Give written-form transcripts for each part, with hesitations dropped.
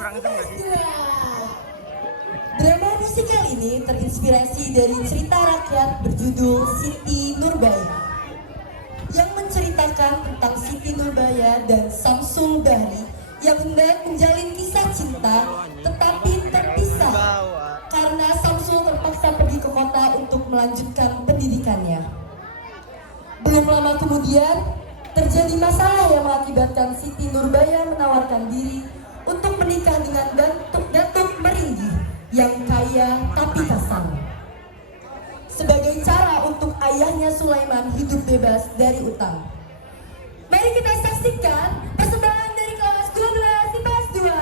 Drama musikal ini terinspirasi dari cerita rakyat berjudul Siti Nurbaya yang menceritakan tentang Siti Nurbaya dan Samsul Bahri yang hendak menjalin kisah cinta tetapi terpisah karena Samsul terpaksa pergi ke kota untuk melanjutkan pendidikannya. Belum lama kemudian terjadi masalah yang mengakibatkan Siti Nurbaya menawarkan diri untuk menikah dengan Datuk Meringgi yang kaya tapi kasar. Sebagai cara untuk ayahnya Sulaiman hidup bebas dari utang. Mari kita saksikan persembahan dari kelas 12 IPS 2.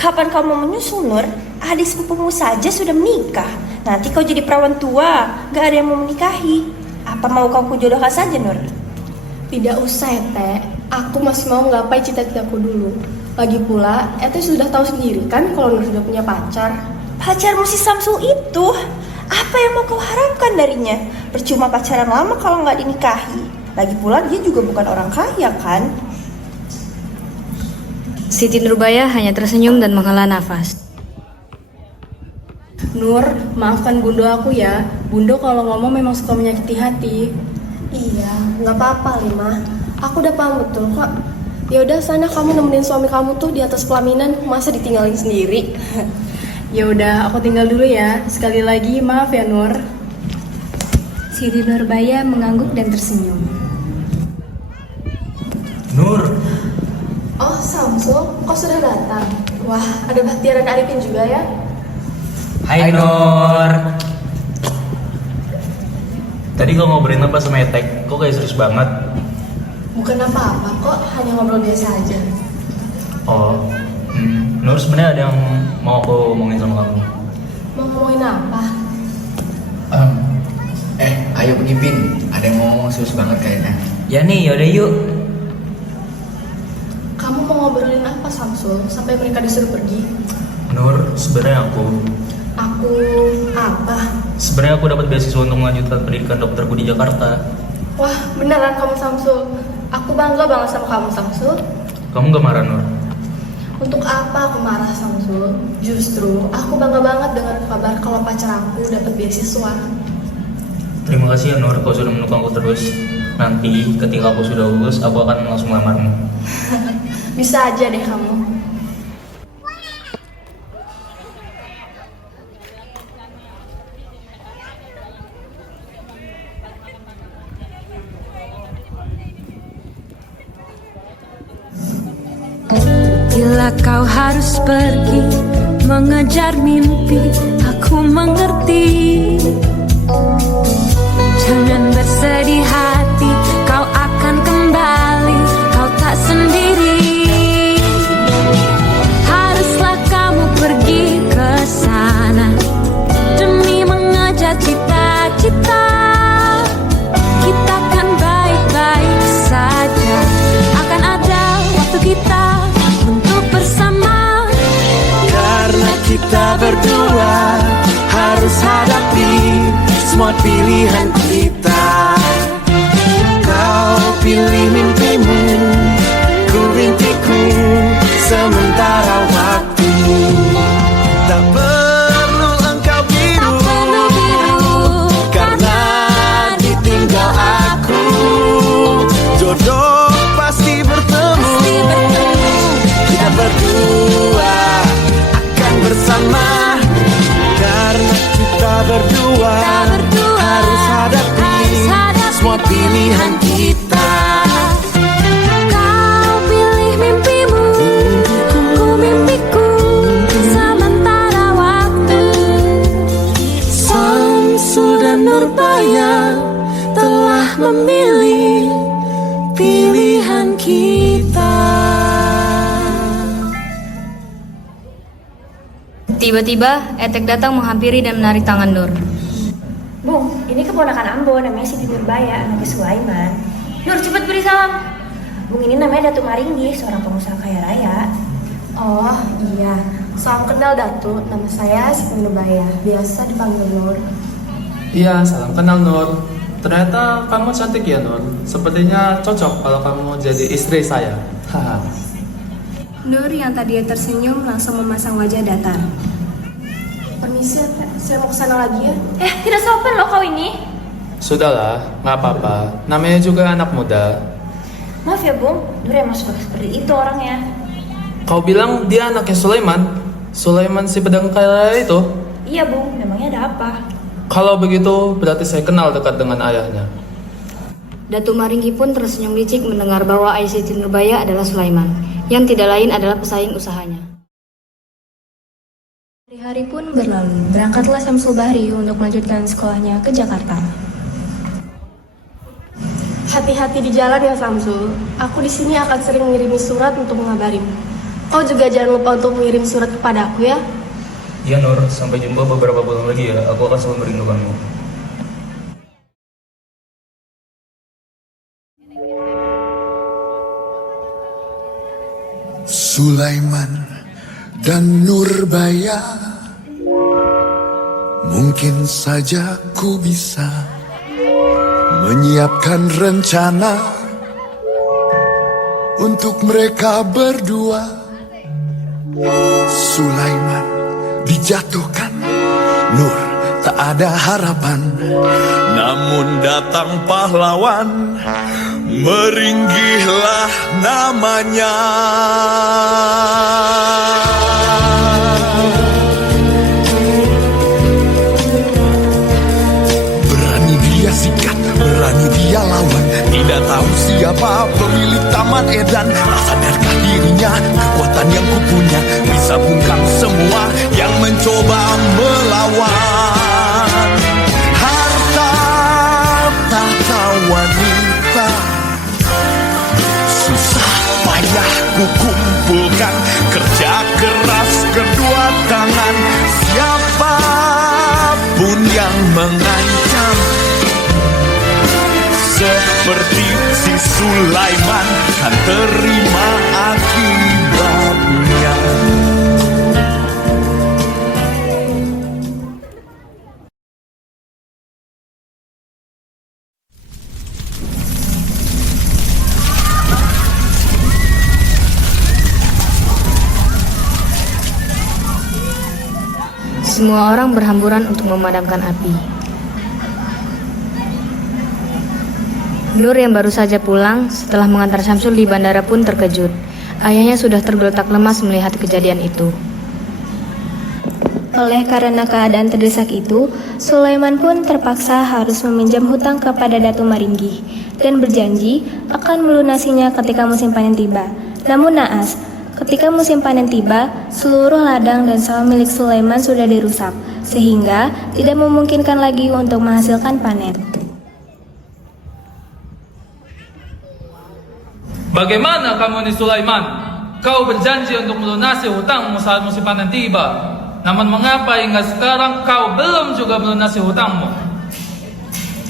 Kapan kau mau menyusul, Nur? Adik sepupumu saja sudah menikah. Nanti kau jadi perawan tua, gak ada yang mau menikahi. Apa mau kau kujodohkan saja, Nur? Tidak usah, Ete. Aku masih mau menggapai cita-citaku dulu. Lagi pula, Ete sudah tahu sendiri kan kalau Nur sudah punya pacar. Pacarmu si Samsul itu? Apa yang mau kau harapkan darinya? Percuma pacaran lama kalau nggak dinikahi. Lagi pula dia juga bukan orang kaya kan? Siti Nurbaya hanya tersenyum dan menghela nafas. Nur, maafkan Bundo aku ya. Bundo kalau ngomong memang suka menyakiti hati. Iya, nggak apa-apa Lima. Aku udah paham betul kok. Ya udah sana kamu nemenin suami kamu tuh di atas pelaminan, masa ditinggalin sendiri? Ya udah, aku tinggal dulu ya. Sekali lagi maaf ya Nur. Siti Nurbaya mengangguk dan tersenyum. Nur. Oh Samsul, kau sudah datang. Wah, ada Bahtiar dan Arifin juga ya. Hai Nur. Tadi kau ngobrolin apa sama Etek? Kok kayak serius banget? Bukan apa-apa kok, hanya ngobrol biasa aja. Oh, Nur sebenarnya ada yang mau aku omongin sama kamu. Mau ngomongin apa? Ayo pergi Bin, ada yang ngomong serius banget kayaknya. Ya nih, yaudah yuk. Kamu mau ngobrolin apa Samsul sampai mereka disuruh pergi? Nur, sebenarnya Aku apa? aku dapat beasiswa untuk melanjutkan pendidikan dokterku di Jakarta. Wah, beneran kamu Samsul. Aku bangga banget sama kamu Samsul. Kamu gak marah, Nur? Untuk apa aku marah Samsul? Justru aku bangga banget dengar kabar kalau pacar aku dapat beasiswa. Terima kasih ya Nur, kau sudah mendukungku terus. Nanti ketika aku sudah lulus, aku akan langsung melamarmu. Bisa aja deh kamu. Bila kau harus pergi mengejar mimpi, aku mengerti. Jangan bersedih hati, kau akan kembali, kau tak sendiri. Haruslah kamu pergi ke sana demi mengejar cita-cita. Kita kan baik-baik saja, akan ada waktu kita untuk bersama. Karena kita berdua harus hadapi semua pilihan kita. Kau pilih mimpimu, ku rintiku sementara waktu. Tak perlu engkau biru, karena ditinggal aku. Jodoh pasti bertemu, kita berdua akan bersama. Karena kita berdua harus hadapi semua pilihan kita. Kau pilih mimpimu, ku mimpiku sementara waktu. Samsul dan Nurbaya telah memilih pilihan kita. Tiba-tiba, Etek datang menghampiri dan menarik tangan Nur. Bung, ini keponakan Ambo, namanya Siti Nurbaya, anaknya Sulaiman. Nur, cepet beri salam. Bung, ini namanya Datu Maringgi, seorang pengusaha kaya raya. Oh iya, salam kenal Datu. Nama saya Siti Nurbaya, biasa dipanggil Nur. Iya, salam kenal Nur. Ternyata kamu cantik ya Nur. Sepertinya cocok kalau kamu jadi istri saya. Haha. Nur yang tadinya tersenyum langsung memasang wajah datar. Permisi ya, Teh. Saya mau kesana lagi ya. Tidak sopan loh kau ini. Sudahlah, nggak apa-apa. Namanya juga anak muda. Maaf ya Bung, Nur emang suka seperti itu orangnya. Kau bilang dia anaknya Sulaiman? Sulaiman si pedang kaya raya itu? Iya Bung, memangnya ada apa? Kalau begitu, berarti saya kenal dekat dengan ayahnya. Datu Maringgi pun tersenyum licik mendengar bahwa ayah Siti Nurbaya adalah Sulaiman, yang tidak lain adalah pesaing usahanya. Hari-hari pun berlalu, berangkatlah Samsul Bahri untuk melanjutkan sekolahnya ke Jakarta. Hati-hati di jalan ya Samsul. Aku di sini akan sering mengirimi surat untuk mengabarimu. Kau juga jangan lupa untuk mengirim surat kepada aku ya. Iya Nur, sampai jumpa beberapa bulan lagi ya. Aku akan selalu merindukanmu. Sulaiman dan Nurbaya, mungkin saja ku bisa menyiapkan rencana untuk mereka berdua. Sulaiman dijatuhkan, Nur tak ada harapan. Namun datang pahlawan, meringgilah namanya. Berani dia sikat, berani dia lawan. Tidak tahu siapa pemilik Taman Edan. Tak sadarkah dirinya kekuatan yang kupunya bisa bungkam semua yang mencoba melawan. Harta tahta wanita, susah payah ku kumpulkan, kerja keras kedua tangan. Siapapun yang mengancam, seperti si Sulaiman, kan terima akibatnya. semua orang berhamburan untuk memadamkan api. Nur yang baru saja pulang setelah mengantar Syamsul di bandara pun terkejut. Ayahnya sudah tergeletak lemas melihat kejadian itu. Oleh karena keadaan terdesak itu, Sulaiman pun terpaksa harus meminjam hutang kepada Datu Maringgi dan berjanji akan melunasinya ketika musim panen tiba. Namun naas, ketika musim panen tiba, seluruh ladang dan sawah milik Sulaiman sudah dirusak, sehingga tidak memungkinkan lagi untuk menghasilkan panen. Bagaimana kamu nih Sulaiman? Kau berjanji untuk melunasi hutangmu saat musim panen tiba. Namun mengapa hingga sekarang kau belum juga melunasi hutangmu?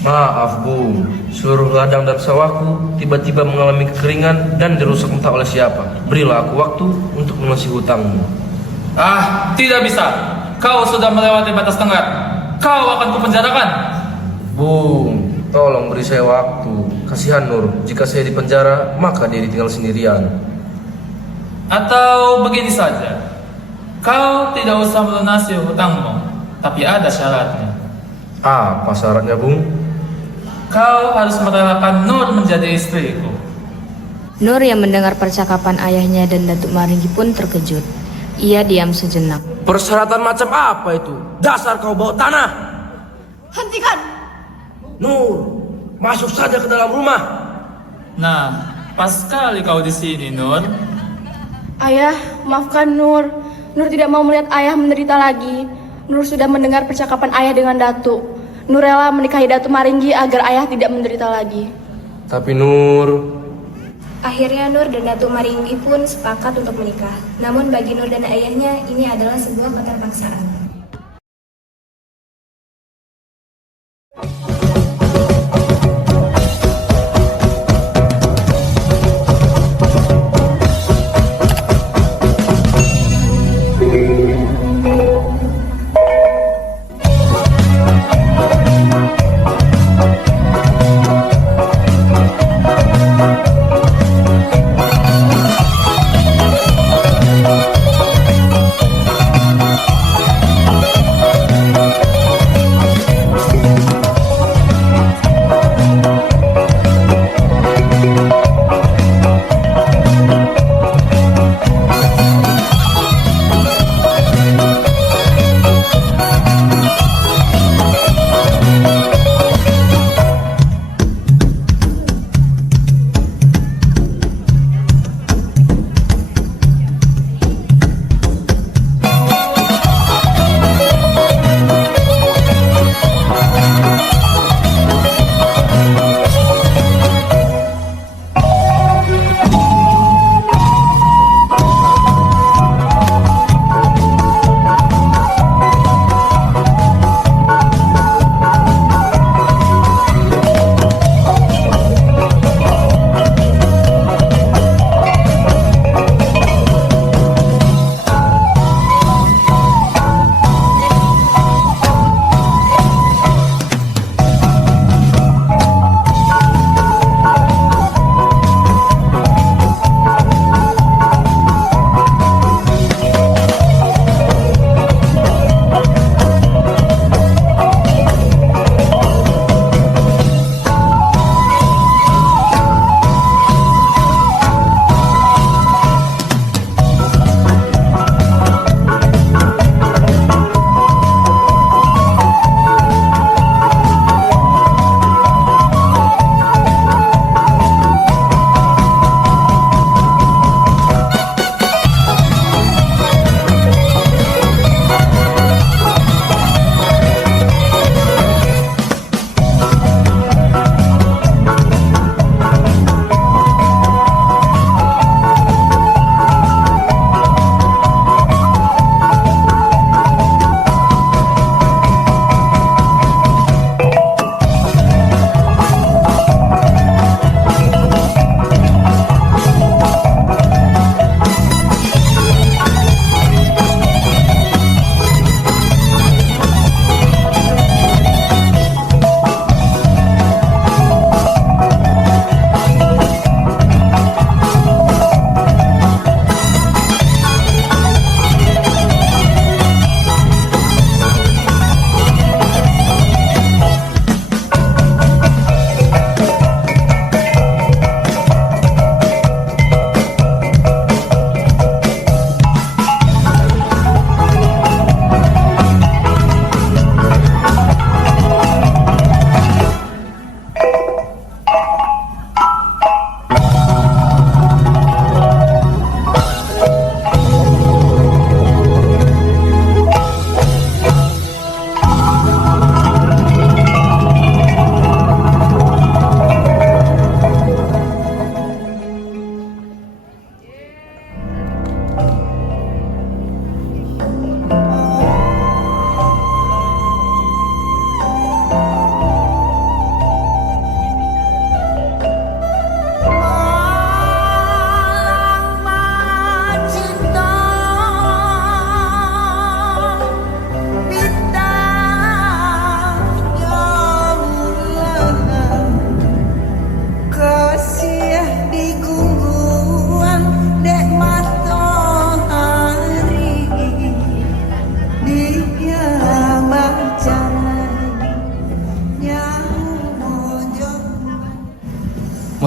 Maaf Bu, seluruh ladang dan sawahku tiba-tiba mengalami kekeringan dan dirusak entah oleh siapa. Berilah aku waktu untuk melunasi hutangmu. Ah, tidak bisa. Kau sudah melewati batas tenggat. Kau akan kupenjarakan. Bung, tolong beri saya waktu. Kasihan Nur, jika saya di penjara, maka dia ditinggal sendirian. Atau begini saja, kau tidak usah melunasi hutangmu, tapi ada syaratnya. Apa syaratnya Bung? Kau harus merelakan Nur menjadi istriku. Nur yang mendengar percakapan ayahnya dan Datuk Maringgi pun terkejut. Ia diam sejenak. Persyaratan macam apa itu? Dasar kau bawa tanah! Hentikan! Nur, masuk saja ke dalam rumah. Nah, pas sekali kau di sini, Nur. Ayah, maafkan Nur. Nur tidak mau melihat ayah menderita lagi. Nur sudah mendengar percakapan ayah dengan Datuk. Nur rela menikahi Datuk Maringgi agar ayah tidak menderita lagi. Tapi Nur... Akhirnya Nur dan Datuk Maringgi pun sepakat untuk menikah. Namun bagi Nur dan ayahnya, ini adalah sebuah keterpaksaan.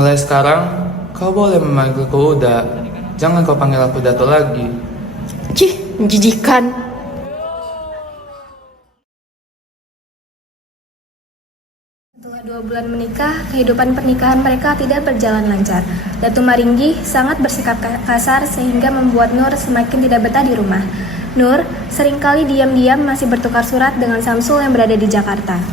Mulai sekarang, kau boleh memanggilku Uda. Jangan kau panggil aku Dato lagi. Cih, menjijikan. Setelah 2 bulan menikah, kehidupan pernikahan mereka tidak berjalan lancar. Datu Maringgi sangat bersikap kasar sehingga membuat Nur semakin tidak betah di rumah. Nur seringkali diam-diam masih bertukar surat dengan Samsul yang berada di Jakarta.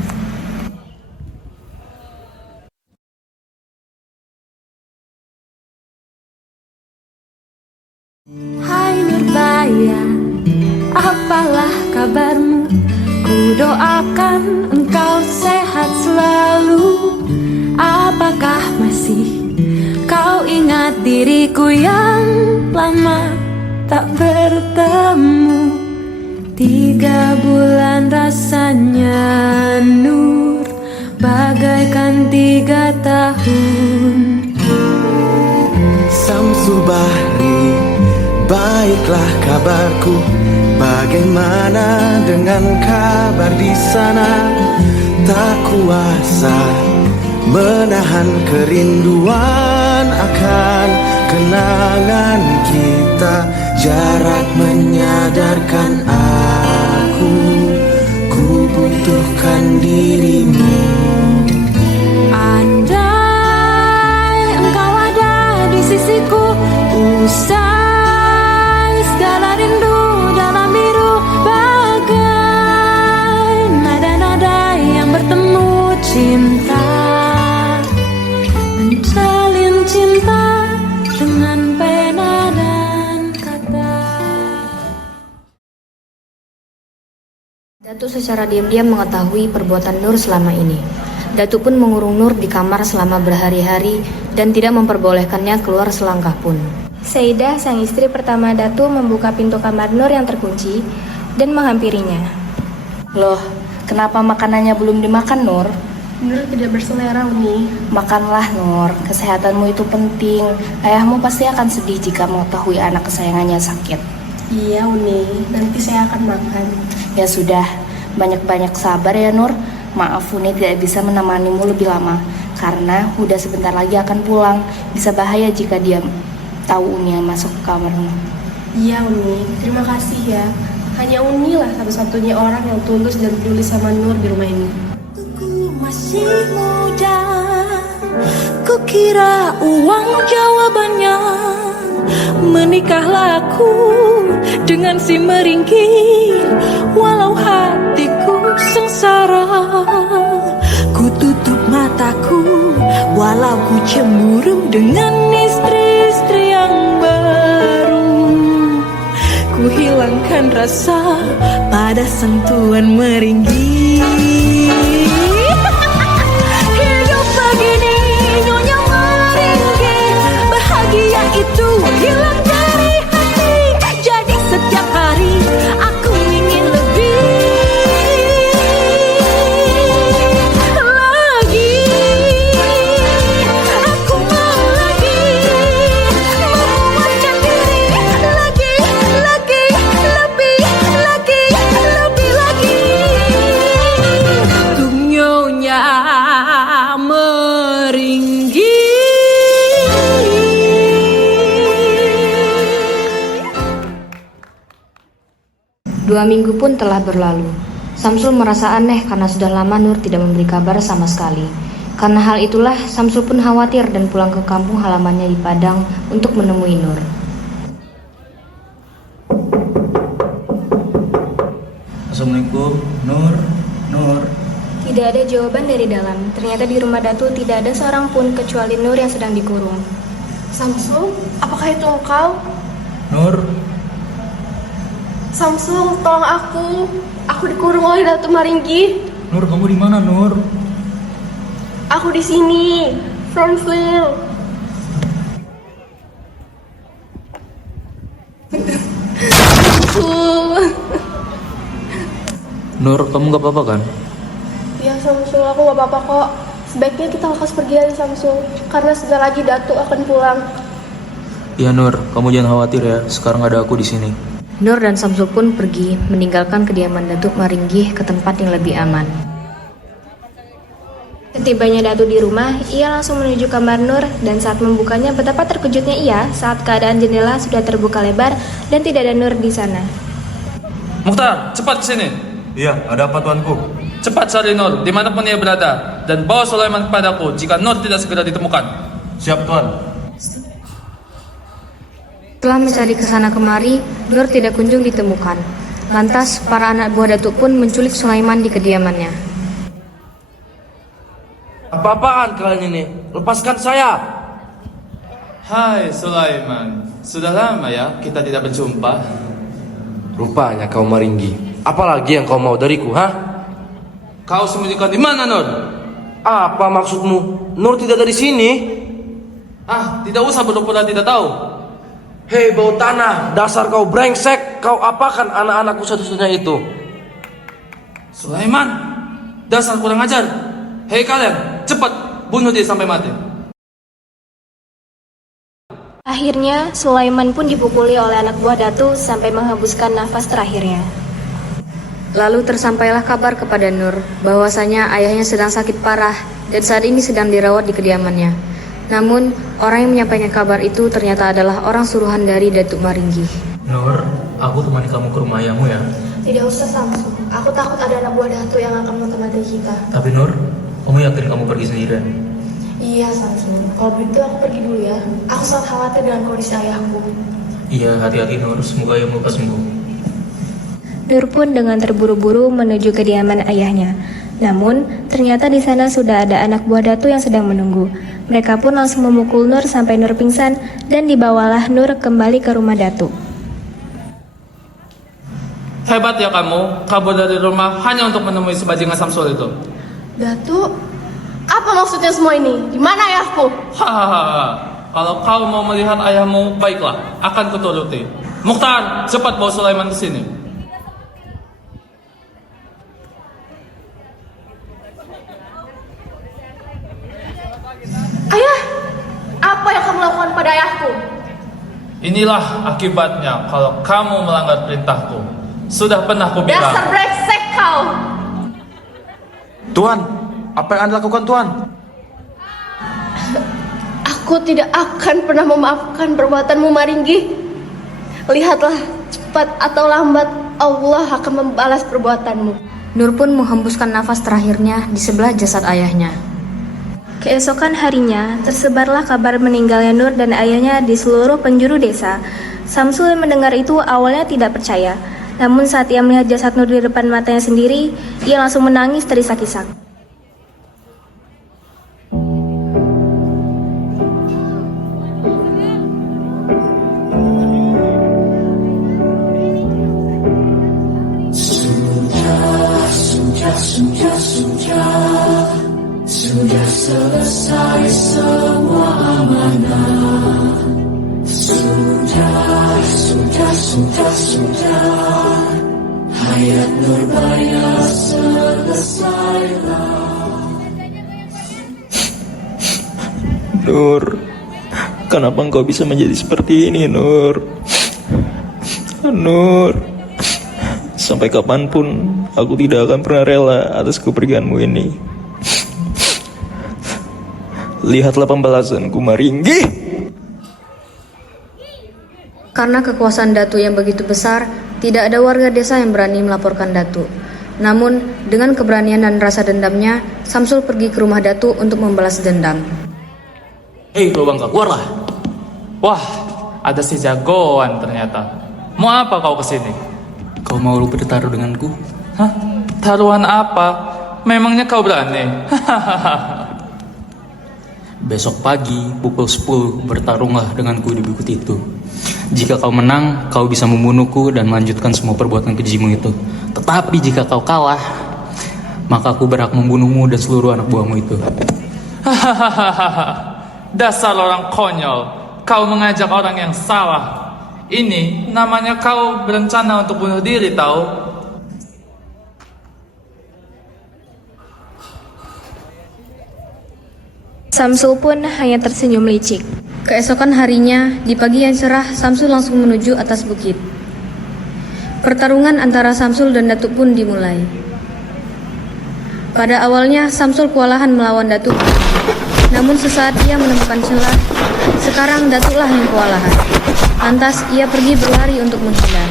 Hai Nurbaya, apalah kabarmu? Ku doakan engkau sehat selalu. Apakah masih kau ingat diriku yang lama tak bertemu? 3 bulan rasanya Nur, bagaikan 3 tahun. Samsul Bahri, baiklah kabarku. Bagaimana dengan kabar di sana? Tak kuasa menahan kerinduan akan kenangan kita. Jarak menyadarkan aku, ku butuhkan dirimu. Andai engkau ada di sisiku, usai segala rindu dalam biru, bagai nada-nada yang bertemu cinta, menjalin cinta dengan pena dan kata. Datu secara diam-diam mengetahui perbuatan Nur selama ini. Datu pun mengurung Nur di kamar selama berhari-hari dan tidak memperbolehkannya keluar selangkah pun. Saidah, sang istri pertama Datu, membuka pintu kamar Nur yang terkunci dan menghampirinya. Loh, kenapa makanannya belum dimakan, Nur? Nur tidak berselera, Uni. Makanlah, Nur. Kesehatanmu itu penting. Ayahmu pasti akan sedih jika mengetahui anak kesayangannya sakit. Iya, Uni. Nanti saya akan makan. Ya sudah, banyak-banyak sabar ya, Nur. Maaf, Uni tidak bisa menemanimu lebih lama karena Huda sebentar lagi akan pulang. Bisa bahaya jika dia tahu Uni yang masuk ke kamar Nur. Iya, Uni. Terima kasih ya. Hanya Uni lah satu-satunya orang yang tulus dan peduli sama Nur di rumah ini. Ku masih muda, ku kira uang jawabannya. Menikahlah aku dengan si meringkih, walau hatiku sengsara. Ku tutup mataku, walau ku cemburu dengan istri-istri yang baru. Ku hilangkan rasa pada sentuhan meringgi. Hidup begini, nyonya meringgi, bahagia itu hilang dari hati. Jadi setiap hari aku ingin lebih lagi. Aku mau lagi memuaskan diri lagi, lebih lagi. Untuk nyonya meringgi. 2 minggu pun telah berlalu. Samsul merasa aneh karena sudah lama Nur tidak memberi kabar sama sekali. Karena hal itulah Samsul pun khawatir dan pulang ke kampung halamannya di Padang untuk menemui Nur. Assalamualaikum, Nur. Tidak ada jawaban dari dalam. Ternyata di rumah Datu tidak ada seorang pun kecuali Nur yang sedang dikurung. Samsul, apakah itu engkau? Nur, Samsul, tolong aku. Aku dikurung oleh Datu Maringgi. Nur, kamu di mana, Nur? Aku di sini, Frontville. Nur, kamu gak apa-apa kan? Ya Samsul, aku gak apa-apa kok. Sebaiknya kita lekas pergi dari Samsul, karena sebentar lagi Datu akan pulang. Iya Nur, kamu jangan khawatir ya. Sekarang ada aku di sini. Nur dan Samsul pun pergi meninggalkan kediaman Datuk Maringgih ke tempat yang lebih aman. Ketibanya Datu di rumah, ia langsung menuju kamar Nur dan saat membukanya betapa terkejutnya ia saat keadaan jendela sudah terbuka lebar dan tidak ada Nur di sana. Mukhtar, cepat ke sini. Iya, ada apa tuanku? Cepat cari Nur, dimanapun ia berada, dan bawa Sulaiman kepadaku jika Nur tidak segera ditemukan. Siap tuan. Setelah mencari kesana kemari, Nur tidak kunjung ditemukan. Lantas, para anak buah Datuk pun menculik Sulaiman di kediamannya. Apa-apaan kalian ini? Lepaskan saya! Hai Sulaiman, sudah lama ya kita tidak berjumpa. Rupanya kau Maringgi. Apalagi yang kau mau dariku, ha? Kau sembunyikan di mana, Nur? Apa maksudmu? Nur tidak ada di sini. Ah, tidak usah berpura-pura tidak tahu. Hei bau tanah, dasar kau brengsek. Kau apakan anak-anakku satu-satunya itu? Sulaiman, dasar kurang ajar. Hei kalian, cepat bunuh dia sampai mati. Akhirnya, Sulaiman pun dipukuli oleh anak buah Datu sampai menghembuskan nafas terakhirnya. Lalu tersampailah kabar kepada Nur bahwasanya ayahnya sedang sakit parah dan saat ini sedang dirawat di kediamannya. Namun, orang yang menyampaikan kabar itu ternyata adalah orang suruhan dari Datuk Maringgi. Nur, aku temani kamu ke rumah ayahmu ya. Tidak usah Samsul, aku takut ada anak buah Datu yang akan mati kita. Tapi Nur, kamu yakin kamu pergi sendirian? Iya Samsul, kalau begitu aku pergi dulu ya. Aku sangat khawatir dengan kondisi ayahku. Iya, hati-hati Nur, semoga ayahmu lekas sembuh. Nur pun dengan terburu-buru menuju kediaman ayahnya. Namun, ternyata di sana sudah ada anak buah Datu yang sedang menunggu. Mereka pun langsung memukul Nur sampai Nur pingsan dan dibawalah Nur kembali ke rumah Datu. Hebat ya kamu, kabur dari rumah hanya untuk menemui si bajingan Samsul itu. Datu, apa maksudnya semua ini? Di mana ayahku? Hahaha, kalau kau mau melihat ayahmu, baiklah, akan kuturuti. Mukhtar, cepat bawa Sulaiman ke sini. Ayah, apa yang kamu lakukan pada ayahku? Inilah akibatnya kalau kamu melanggar perintahku. Sudah pernah kubilang. Dasar brengsek kau! Tuan, apa yang Anda lakukan Tuan? Aku tidak akan pernah memaafkan perbuatanmu Maringgi. Lihatlah, cepat atau lambat Allah akan membalas perbuatanmu. Nur pun menghembuskan nafas terakhirnya di sebelah jasad ayahnya. Keesokan harinya, tersebarlah kabar meninggalnya Nur dan ayahnya di seluruh penjuru desa. Samsul yang mendengar itu awalnya tidak percaya. Namun saat ia melihat jasad Nur di depan matanya sendiri, ia langsung menangis terisak-isak. Sudah selesai semua amanah. Sudah hayat Nurbaya selesailah. Nur, kenapa engkau bisa menjadi seperti ini, Nur? Nur, sampai kapanpun aku tidak akan pernah rela atas kepergianmu ini. Lihatlah pembalasanku, Maringgi. Karena kekuasaan Datu yang begitu besar, tidak ada warga desa yang berani melaporkan Datu. Namun, dengan keberanian dan rasa dendamnya, Samsul pergi ke rumah Datu untuk membalas dendam. Hei, kau bangga, keluarlah. Wah, ada si jagoan ternyata. Mau apa kau kesini? Kau mau bertaruh denganku? Hah? Taruhan apa? Memangnya kau berani? Besok pagi pukul 10 bertarunglah denganku di bukit itu. Jika kau menang, kau bisa membunuhku dan melanjutkan semua perbuatan kejimu itu. Tetapi jika kau kalah, maka aku berhak membunuhmu dan seluruh anak buahmu itu. Dasar orang konyol. Kau mengajak orang yang salah. Ini namanya kau berencana untuk bunuh diri, tahu? Samsul pun hanya tersenyum licik. Keesokan harinya, di pagi yang cerah, Samsul langsung menuju atas bukit. Pertarungan antara Samsul dan Datuk pun dimulai. Pada awalnya Samsul kewalahan melawan Datuk. Namun sesaat ia menemukan celah, sekarang Datuklah yang kewalahan. Lantas ia pergi berlari untuk menghindar.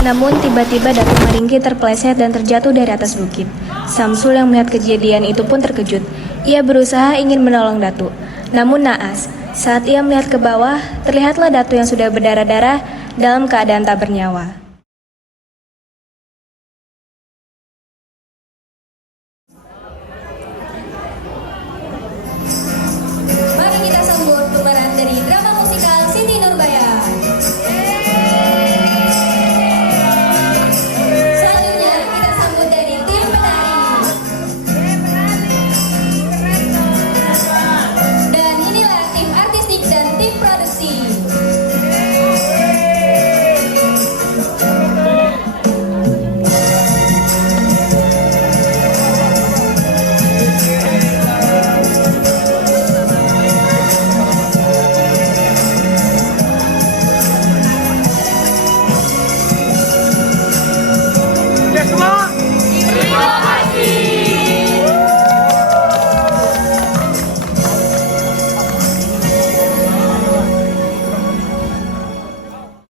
Namun tiba-tiba Datuk Maringgi terpeleset dan terjatuh dari atas bukit. Samsul yang melihat kejadian itu pun terkejut. Ia berusaha ingin menolong Datuk. Namun naas, saat ia melihat ke bawah, terlihatlah Datuk yang sudah berdarah-darah dalam keadaan tak bernyawa.